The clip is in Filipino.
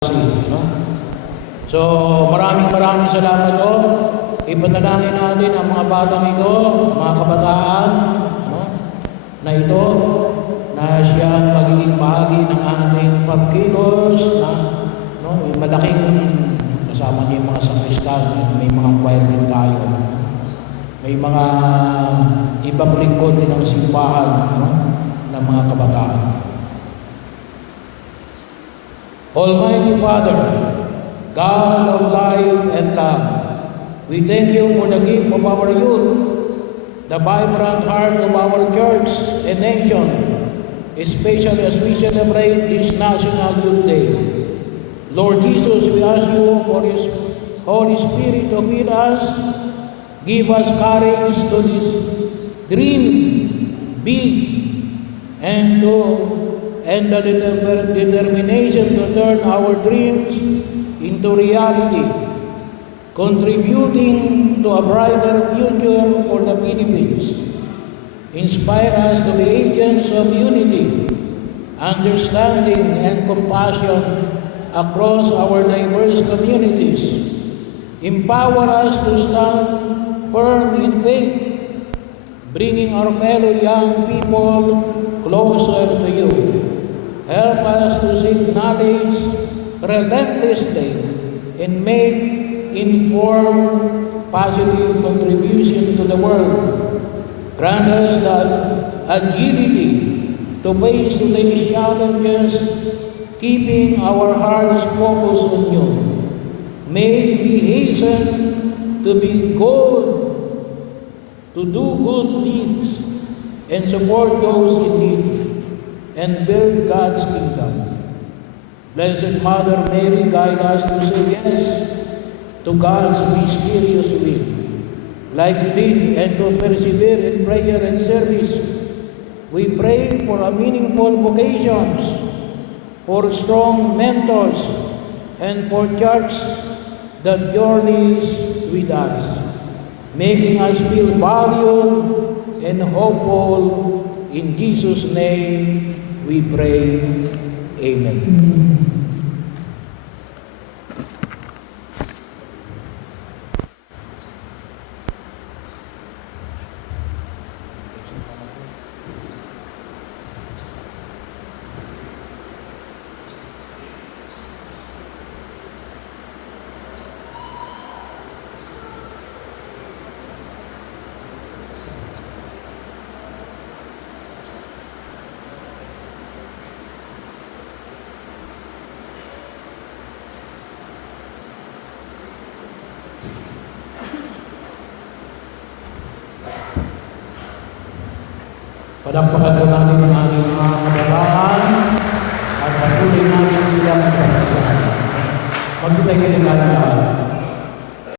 No? So, maraming salamat po. Ipanalangin natin ang mga batang ito, mga kabataan, no? Na ito, na siya magiging bahagi ng ating pagkilos, na, no? Malaking kasama niya yung mga sakristan, may mga choir din tayo. May mga ibang lingkod din ng simbahan, no? Ng mga kabataan. Almighty Father, God of life and love, we thank you for the gift of our youth, the vibrant heart of our church and nation, especially as we celebrate this National Youth Day. Lord Jesus, we ask you for His Holy Spirit to fill us, give us courage to dream big and the determination to turn our dreams into reality, contributing to a brighter future for the Philippines. Inspire us to be agents of unity, understanding, and compassion across our diverse communities. Empower us to stand firm in faith, bringing our fellow young people closer to you. Help us to seek knowledge relentlessly and make informed, positive contribution to the world. Grant us the agility to face today's challenges, keeping our hearts focused on you. May we hasten to be good, to do good deeds, and support those in need, and build God's kingdom. Blessed Mother Mary, guide us to say yes to God's mysterious will, like you did, and to persevere in prayer and service. We pray for a meaningful vocations, for strong mentors, and for church that journeys with us, making us feel valued and hopeful. In Jesus' name we pray. Amen. Palakpakan po natin ang ating mga kabataan at patuloy natin silang pagkakas. Magbitay kayo ng lahat.